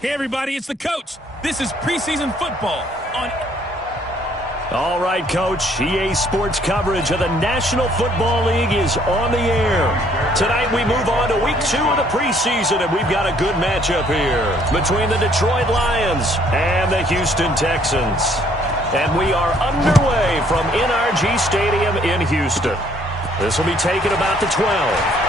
Hey, everybody, it's the coach. This is preseason football on... All right, Coach. EA Sports coverage of the National Football League is on the air. Tonight we move on to week 2 of the preseason, and we've got a good matchup here between the Detroit Lions and the Houston Texans. And we are underway from NRG Stadium in Houston. This will be taken about the 12.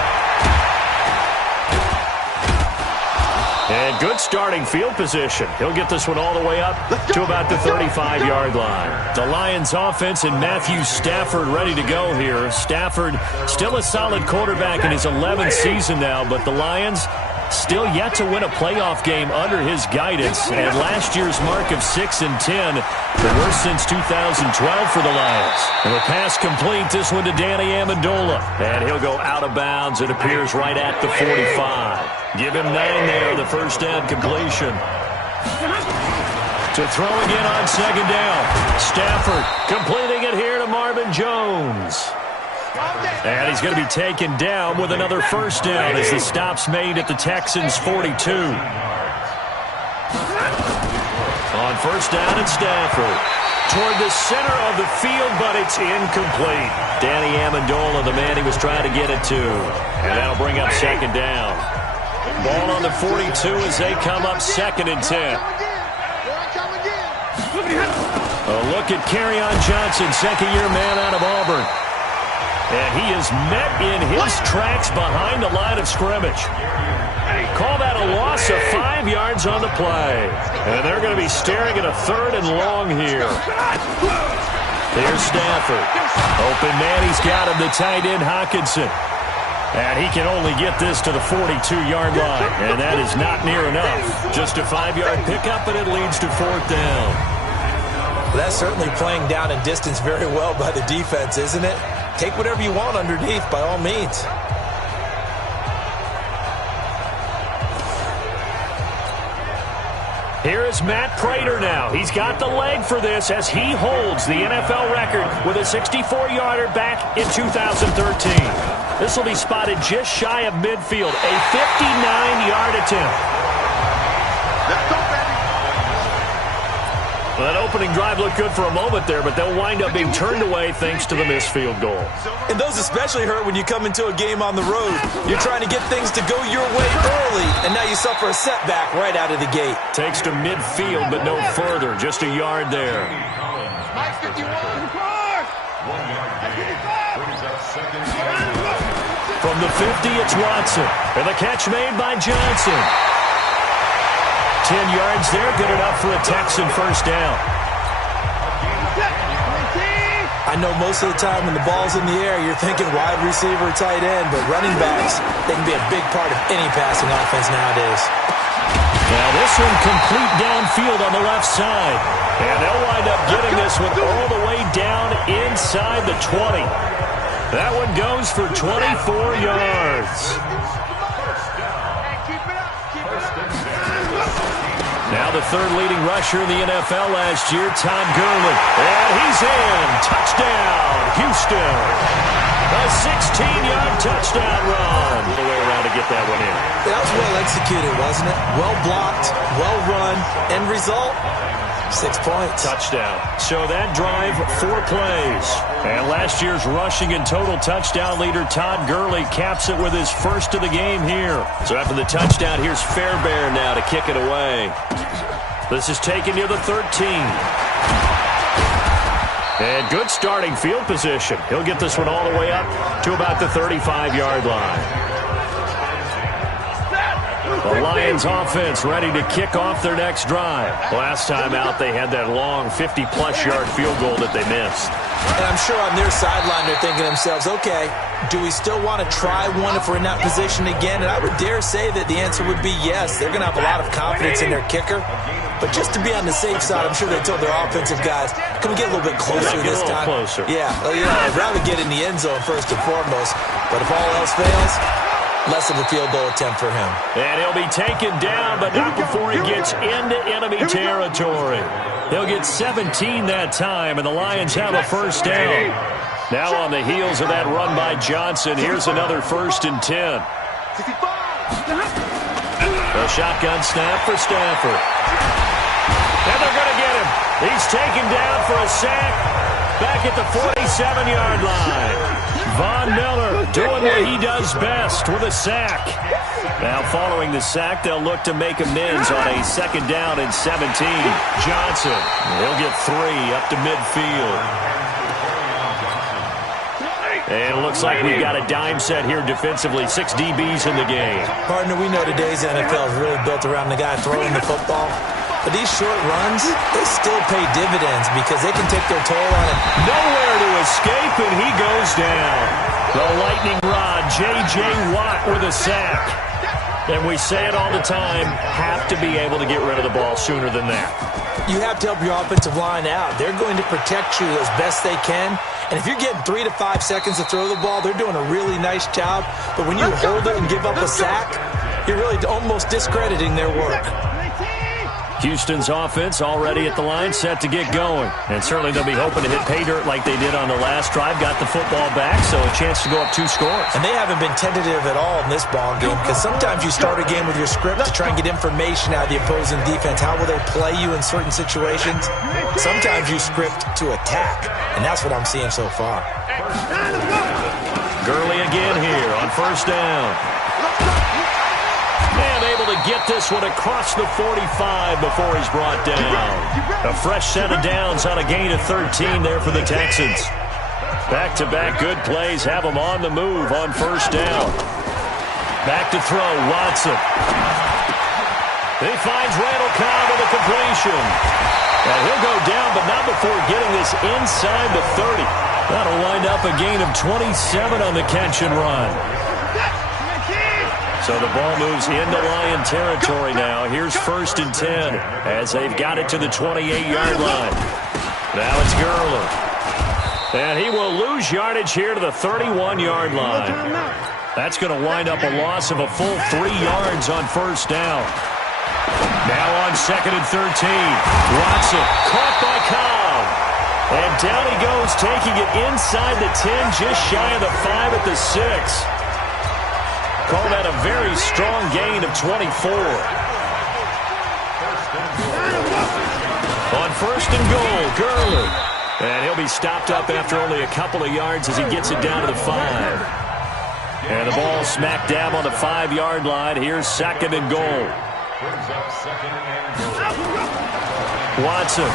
And good starting field position. He'll get this one all the way up to about the 35-yard line. The Lions offense and Matthew Stafford ready to go here. Stafford still a solid quarterback in his 11th season now, but the Lions still yet to win a playoff game under his guidance. And last year's mark of 6-10, the worst since 2012 for the Lions. And the pass complete, this one to Danny Amendola. And he'll go out of bounds. It appears right at the 45. Give him 9 there, the first down completion. To throw again on second down. Stafford completing it here to Marvin Jones. And he's going to be taken down with another first down as the stop's made at the Texans' 42. On first down, it's Stafford. Toward the center of the field, but it's incomplete. Danny Amendola, the man he was trying to get it to. And that'll bring up second down. Ball on the 42 as they come up 2nd and 10. A look at Kerryon Johnson, second-year man out of Auburn. And he is met in his tracks behind the line of scrimmage. Call that a loss of 5 yards on the play. And they're going to be staring at a 3rd and long here. Here's Stafford. Open man, he's got him, the tight end Hockenson. And he can only get this to the 42-yard line. And that is not near enough. Just a 5-yard pickup, and it leads to 4th down. That's certainly playing down in distance very well by the defense, isn't it? Take whatever you want underneath, by all means. Here is Matt Prater now. He's got the leg for this as he holds the NFL record with a 64-yarder back in 2013. This will be spotted just shy of midfield, a 59-yard attempt. Let's go, baby. Well, that opening drive looked good for a moment there, but they'll wind up being turned away thanks to the missed field goal. And those especially hurt when you come into a game on the road. You're trying to get things to go your way early, and now you suffer a setback right out of the gate. Takes to midfield, but no further. Just a yard there. Mike 51. From the 50, it's Watson. And the catch made by Johnson. 10 yards there, good enough for a Texan first down. I know most of the time when the ball's in the air, you're thinking wide receiver, tight end, but running backs, they can be a big part of any passing offense nowadays. Now this one complete downfield on the left side. And they'll wind up getting this one all the way down inside the 20. That one goes for 24 yards. Now the 3rd leading rusher in the NFL last year, Todd Gurley. And he's in. Touchdown, Houston. A 16-yard touchdown run. All the way around to get that one in. That was well executed, wasn't it? Well blocked, well run. End result, 6 points. Touchdown. So that drive, 4 plays. And last year's rushing and total touchdown leader, Todd Gurley, caps it with his first of the game here. So after the touchdown, here's Fairbairn now to kick it away. This is taken near the 13. And good starting field position. He'll get this one all the way up to about the 35-yard line. The Lions offense ready to kick off their next drive. Last time out, they had that long 50-plus yard field goal that they missed. And I'm sure on their sideline they're thinking to themselves, okay, do we still want to try one if we're in that position again? And I would dare say that the answer would be yes. They're going to have a lot of confidence in their kicker. But just to be on the safe side, I'm sure they told their offensive guys, can we get a little bit closer this time? Closer. Yeah, I'd rather get in the end zone first and foremost. But if all else fails, less of a field goal attempt for him. And he'll be taken down, but not before he gets into enemy territory. He'll get 17 that time, and the Lions have a first down. Now on the heels of that run by Johnson, here's another 1st and 10. A A shotgun snap for Stafford. And they're going to get him. He's taken down for a sack back at the 47-yard line. Von Miller doing what he does best with a sack. Now following the sack, they'll look to make amends on a 2nd down and 17. Johnson, he'll get 3 up to midfield. And it looks like we've got a dime set here defensively. 6 DBs in the game. Partner, we know today's NFL is really built around the guy throwing the football. But these short runs, they still pay dividends because they can take their toll on it. Nowhere to escape, and he goes down. The lightning rod, J.J. Watt with a sack. And we say it all the time, have to be able to get rid of the ball sooner than that. You have to help your offensive line out. They're going to protect you as best they can. And if you're getting 3 to 5 seconds to throw the ball, they're doing a really nice job. But when you hold it and give up a sack, you're really almost discrediting their work. Houston's offense already at the line, set to get going. And certainly they'll be hoping to hit pay dirt like they did on the last drive. Got the football back, so a chance to go up 2 scores. And they haven't been tentative at all in this ball game because sometimes you start a game with your script to try and get information out of the opposing defense. How will they play you in certain situations? Sometimes you script to attack, and that's what I'm seeing so far. Gurley again here on 1st down. And able to get this one across the 45 before he's brought down. A fresh set of downs on a gain of 13 there for the Texans. Back-to-back good plays have them on the move on 1st down. Back to throw, Watson. He finds Randall Cobb with a completion. And he'll go down, but not before getting this inside the 30. That'll wind up a gain of 27 on the catch and run. So the ball moves into Lion territory now. Here's 1st and 10 as they've got it to the 28-yard line. Now it's Gurley. And he will lose yardage here to the 31-yard line. That's going to wind up a loss of a full 3 yards on 1st down. Now on 2nd and 13. Watson caught by Cobb. And down he goes, taking it inside the 10, just shy of the 5 at the 6. Call that a very strong gain of 24. On 1st and goal, Gurley. And he'll be stopped up after only a couple of yards as he gets it down to the 5. And the ball smack dab on the 5-yard line. Here's 2nd and goal. Watson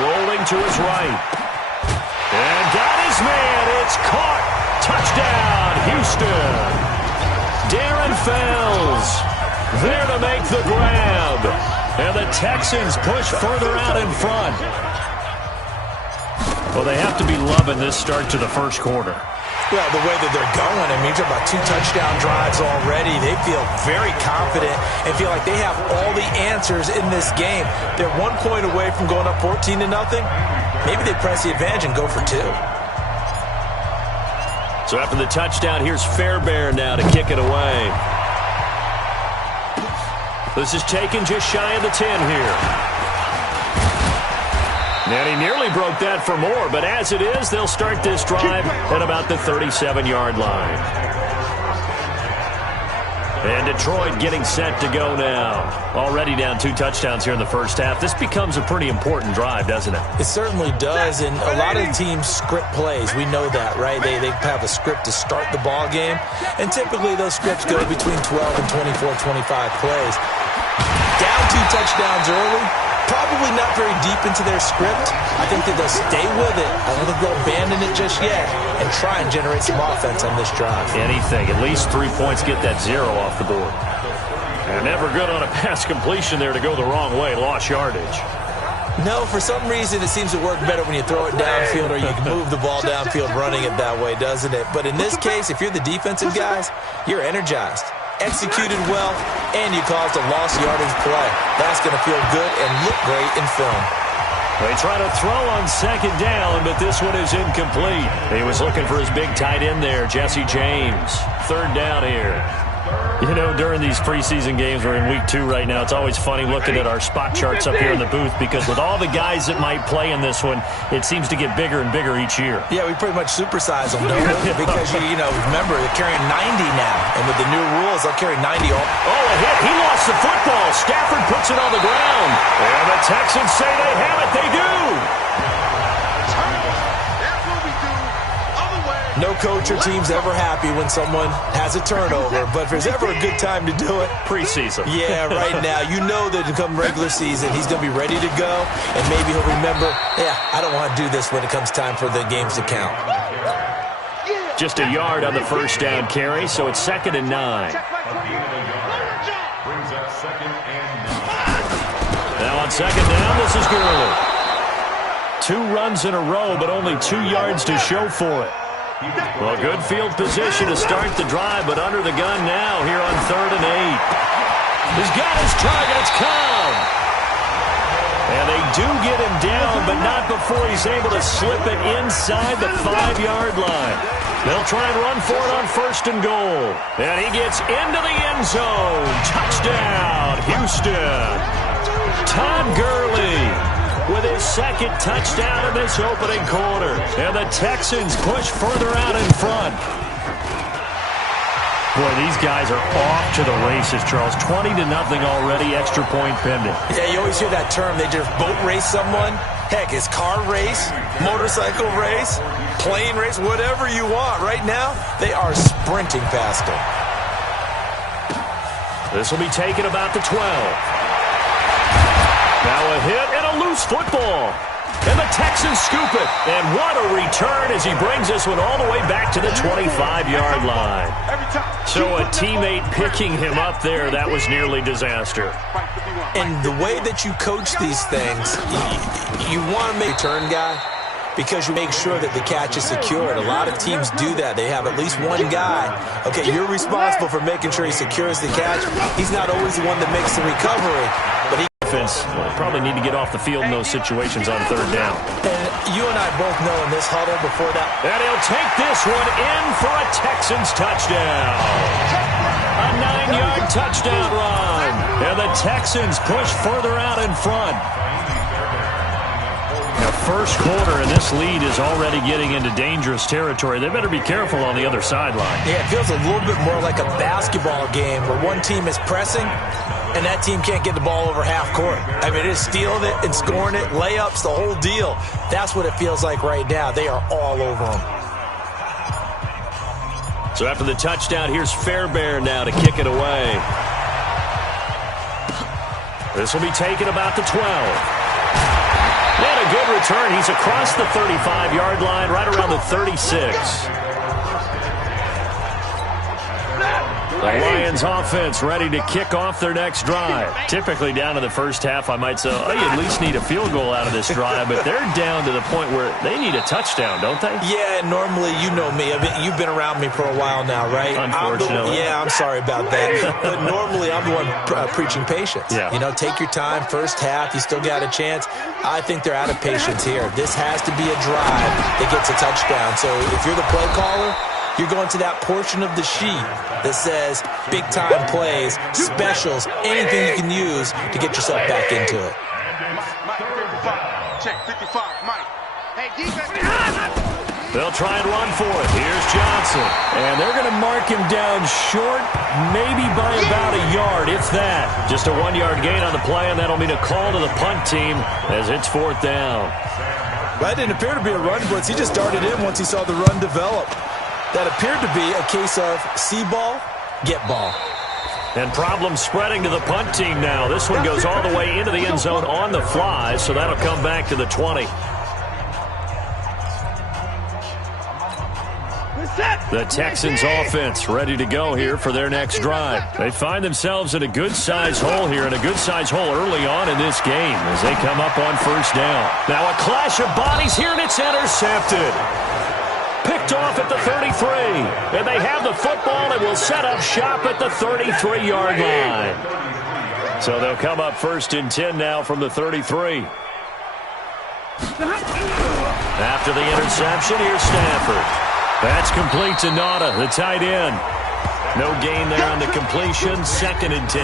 rolling to his right. And got his man. It's caught. Touchdown, Houston. Darren Fells there to make the grab. And the Texans push further out in front. Well, they have to be loving this start to the 1st quarter. Well, the way that they're going, I mean, you're talking about 2 touchdown drives already. They feel very confident and feel like they have all the answers in this game. They're 1 point away from going up 14-0. Maybe they press the advantage and go for 2. So after the touchdown, here's Fairbairn now to kick it away. This is taken just shy of the 10 here. And he nearly broke that for more, but as it is, they'll start this drive at about the 37-yard line. And Detroit getting set to go now. Already down 2 touchdowns here in the 1st half. This becomes a pretty important drive, doesn't it? It certainly does, and a lot of teams script plays. We know that, right? They have a script to start the ball game, and typically those scripts go between 12 and 24, 25 plays. Down 2 touchdowns early, probably not very deep into their script. I think that they'll stay with it. I don't think they'll abandon it just yet and try and generate some offense on this drive. Anything. At least 3 points, get that 0 off the board. And never good on a pass completion there to go the wrong way. Lost yardage. No, for some reason it seems to work better when you throw it downfield or you can move the ball downfield running it that way, doesn't it? But in this case, if you're the defensive guys, you're energized. Executed well, and you caused a lost yardage play. That's going to feel good and look great in film. They try to throw on 2nd down, but this one is incomplete. He was looking for his big tight end there, Jesse James. 3rd down here. You know, during these preseason games, we're in week 2 right now, it's always funny looking at our spot charts up here in the booth because with all the guys that might play in this one, it seems to get bigger and bigger each year. Yeah, we pretty much supersize them, don't we? Because, remember, they're carrying 90 now. And with the new rules, they'll carry 90 all. Oh, a hit. He lost the football. Stafford puts it on the ground. And the Texans say they have it. They do. No coach or team's ever happy when someone has a turnover, but if there's ever a good time to do it, preseason. Yeah, right now. You know that come regular season, he's going to be ready to go, and maybe he'll remember, I don't want to do this when it comes time for the games to count. Just a yard on the first down carry, so it's 2nd and 9. Now on 2nd down, this is Gurley. 2 runs in a row, but only 2 yards to show for it. Well, good field position to start the drive, but under the gun now here on 3rd and 8. He's got his target. It's Cobb. And they do get him down, but not before he's able to slip it inside the 5-yard line. They'll try and run for it on 1st and goal. And he gets into the end zone. Touchdown, Houston. Todd Gurley with his 2nd touchdown in this opening quarter. And the Texans push further out in front. Boy, these guys are off to the races, Charles. 20-0 already, extra point pending. Yeah, you always hear that term. They just boat race someone. Heck, it's car race, motorcycle race, plane race, whatever you want. Right now, they are sprinting past them. This will be taken about the 12. Now a hit and a loose football. And the Texans scoop it. And what a return as he brings this one all the way back to the 25-yard line. So a teammate picking him up there, that was nearly disaster. And the way that you coach these things, you want to make a turn guy because you make sure that the catch is secured. A lot of teams do that. They have at least one guy. Okay, you're responsible for making sure he secures the catch. He's not always the one that makes the recovery, but he probably need to get off the field in those situations on 3rd down. And you and I both know in this huddle before that. And he'll take this one in for a Texans touchdown. A 9-yard touchdown run. And the Texans push further out in front. Now, first quarter, and this lead is already getting into dangerous territory. They better be careful on the other sideline. Yeah, it feels a little bit more like a basketball game where one team is pressing and that team can't get the ball over half court. I mean, it is stealing it and scoring it, layups, the whole deal. That's what it feels like right now. They are all over them. So after the touchdown, here's Fairbairn now to kick it away. This will be taken about the 12. And a good return. He's across the 35-yard line, right around the 36. The Lions offense ready to kick off their next drive. Typically down in the first half, I might say, oh, you at least need a field goal out of this drive, but they're down to the point where they need a touchdown, don't they? Yeah, normally, you know me. You've been around me for a while now, right? Unfortunately. I'm sorry about that. But normally, I'm the one preaching patience. Yeah. Take your time. First half, you still got a chance. I think they're out of patience here. This has to be a drive that gets a touchdown. So if you're the play caller, you're going to that portion of the sheet that says big-time plays, specials, anything you can use to get yourself back into it. Check 55, Mike. Hey, defense. They'll try and run for it. Here's Johnson. And they're going to mark him down short, maybe by about a yard, if that. Just a 1-yard gain on the play, and that'll mean a call to the punt team as it's 4th down. That didn't appear to be a run blitz. He just darted in once he saw the run develop. That appeared to be a case of see ball, get ball. And problems spreading to the punt team now. This one goes all the way into the end zone on the fly, so that'll come back to the 20. The Texans offense ready to go here for their next drive. They find themselves in a good-sized hole here, and a good-sized hole early on in this game as they come up on 1st down. Now a clash of bodies here, and it's intercepted. Picked off at the 33, and they have the football and will set up shop at the 33-yard line. So they'll come up 1st and 10 now from the 33. After the interception, here's Stafford. That's complete to Nauta, the tight end. No gain there on the completion. 2nd and 10.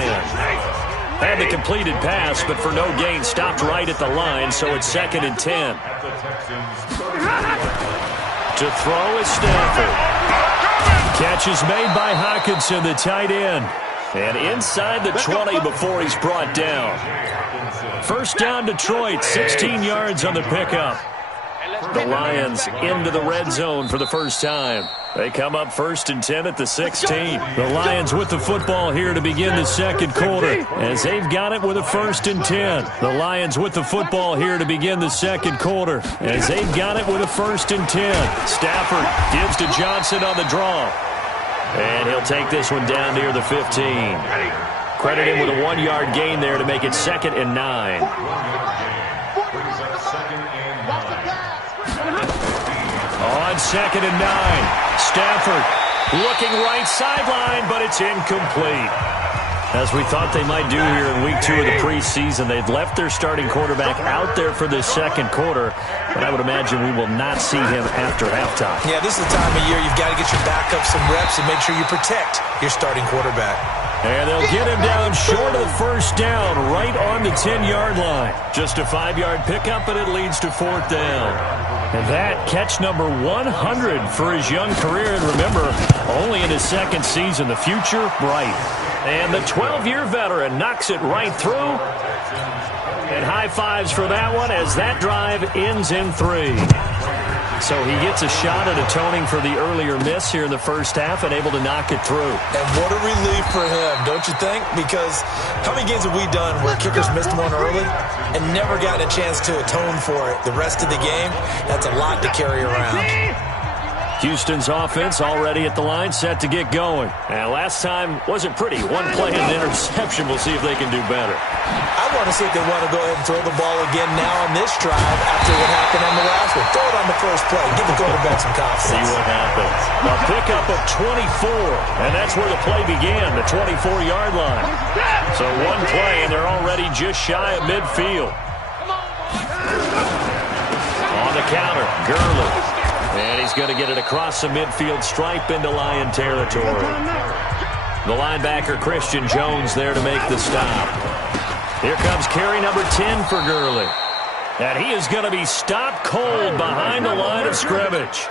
Had the completed pass, but for no gain, stopped right at the line, so it's 2nd and 10. To throw is Stafford. Catch is made by Hockenson, the tight end. And inside the 20 before he's brought down. First down, Detroit, 16 yards on the pickup. The Lions into the red zone for the first time. They come up 1st and 10 at the 16. The Lions with the football here to begin the second quarter as they've got it with a 1st and 10. The Lions with the football here to begin the second quarter as they've got it with a 1st and 10. Stafford gives to Johnson on the draw. And he'll take this one down near the 15. Credit him with a 1-yard gain there to make it 2nd and 9. On 2nd and 9, Stafford looking right sideline, but it's incomplete. As we thought they might do here in week 2 of the preseason, they've left their starting quarterback out there for this second quarter, but I would imagine we will not see him after halftime. Yeah, this is the time of year you've got to get your backup some reps and make sure you protect your starting quarterback. And they'll get him down short of the first down, right on the 10-yard line. Just a 5-yard pickup, and it leads to 4th down. And that catch number 100 for his young career. And remember, only in his 2nd season, the future bright. And the 12-year veteran knocks it right through. And high fives for that one as that drive ends in 3. So he gets a shot at atoning for the earlier miss here in the first half and able to knock it through. And what a relief for him, don't you think? Because how many games have we done where kickers missed one early and never gotten a chance to atone for it the rest of the game? That's a lot to carry around. Houston's offense already at the line, set to get going. And last time wasn't pretty. One play and an interception. We'll see if they can do better. I want to see if they want to go ahead and throw the ball again now on this drive after what happened on the last one. Throw it on the first play. Give the quarterback some confidence. See what happens. A pickup of 24, and that's where the play began, the 24-yard line. So one play, and they're already just shy of midfield. On the counter, Gurley. And he's going to get it across the midfield stripe into Lion territory. The linebacker, Christian Jones, there to make the stop. Here comes carry number 10 for Gurley. And he is going to be stopped cold behind the line of scrimmage.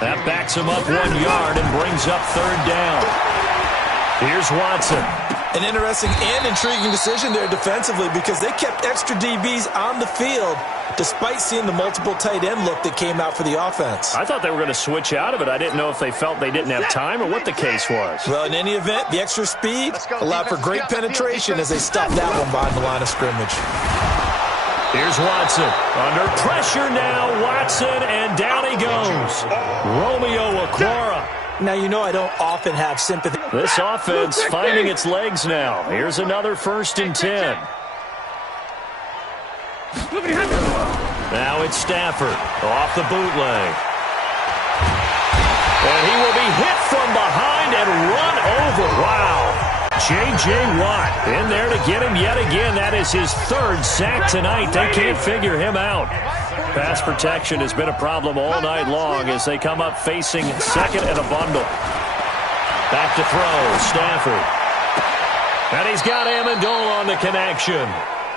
That backs him up 1 yard and brings up 3rd down. Here's Watson. An interesting and intriguing decision there defensively because they kept extra DBs on the field despite seeing the multiple tight end look that came out for the offense. I thought they were going to switch out of it. I didn't know if they felt they didn't have time or what the case was. Well, in any event, the extra speed allowed for great penetration as they stopped that one behind the line of scrimmage. Here's Watson. Under pressure now, Watson, and down he goes. Romeo Okwara. Now, you know I don't often have sympathy. This offense finding its legs now. Here's another 1st and 10. Now it's Stafford off the bootleg. And he will be hit from behind and run over. Wow. J.J. Watt in there to get him yet again. That is his 3rd sack tonight. They can't figure him out. Pass protection has been a problem all night long as they come up facing 2nd and a bundle. Back to throw, Stafford. And he's got Amendola on the connection.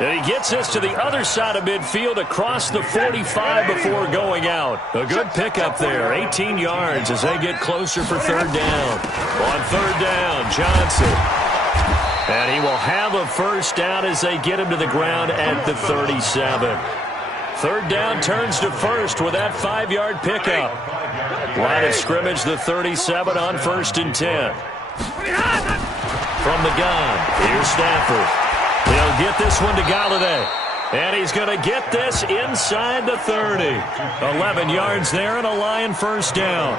And he gets this to the other side of midfield across the 45 before going out. A good pickup there, 18 yards as they get closer for 3rd down. On 3rd down, Johnson. And he will have a first down as they get him to the ground at the 37. 3rd down turns to 1st with that 5-yard pickup. Line of scrimmage, the 37 on 1st and 10. From the gun, here's Stafford. He'll get this one to Galladay. And he's going to get this inside the 30. 11 yards there and a Lion first down.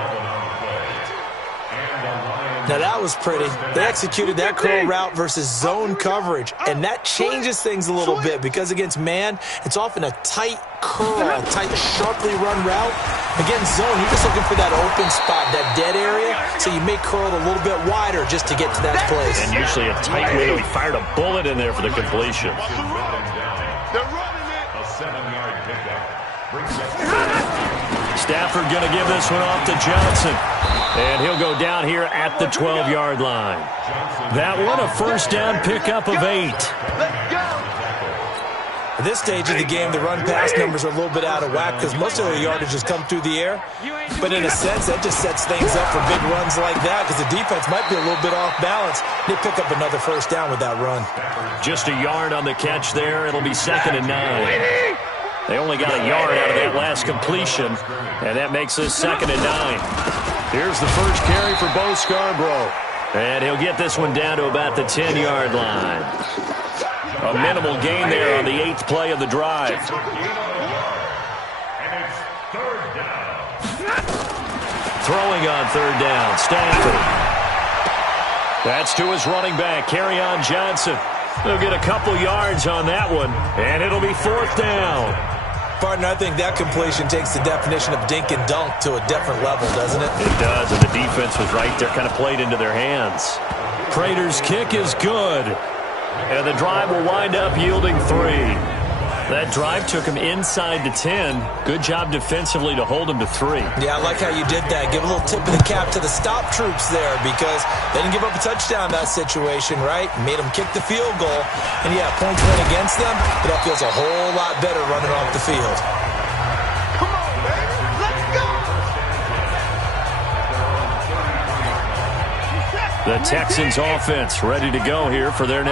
Now that was pretty. They executed that curl route versus zone coverage, and that changes things a little bit because against man, it's often a tight curl, tight, sharply run route. Against zone, you're just looking for that open spot, that dead area, so you may curl it a little bit wider just to get to that place. And usually a tight window. He fired a bullet in there for the completion. Stafford going to give this one off to Johnson. And he'll go down here at the 12-yard line. That one a first down pickup of 8. At this stage of the game, the run-pass numbers are a little bit out of whack because most of the yardage has come through the air. But in a sense, that just sets things up for big runs like that because the defense might be a little bit off balance. They pick up another first down with that run. Just a yard on the catch there. It'll be 2nd and 9. They only got a yard out of that last completion, and that makes this 2nd and 9. Here's the first carry for Bo Scarborough. And he'll get this one down to about the 10-yard line. A minimal gain there on the 8th play of the drive. Throwing on 3rd down, Stafford. That's to his running back, Kerryon Johnson. They'll get a couple yards on that one, and it'll be 4th down. Partner, I think that completion takes the definition of dink and dunk to a different level, doesn't it? It does, and the defense was right there, kind of played into their hands. Prater's kick is good, and the drive will wind up yielding 3. That drive took him inside the 10. Good job defensively to hold him to 3. Yeah, I like how you did that. Give a little tip of the cap to the stop troops there because they didn't give up a touchdown in that situation, right? Made them kick the field goal. And, yeah, points went against them, but that feels a whole lot better running off the field. Come on, baby. Let's go. The Texans offense ready to go here for their next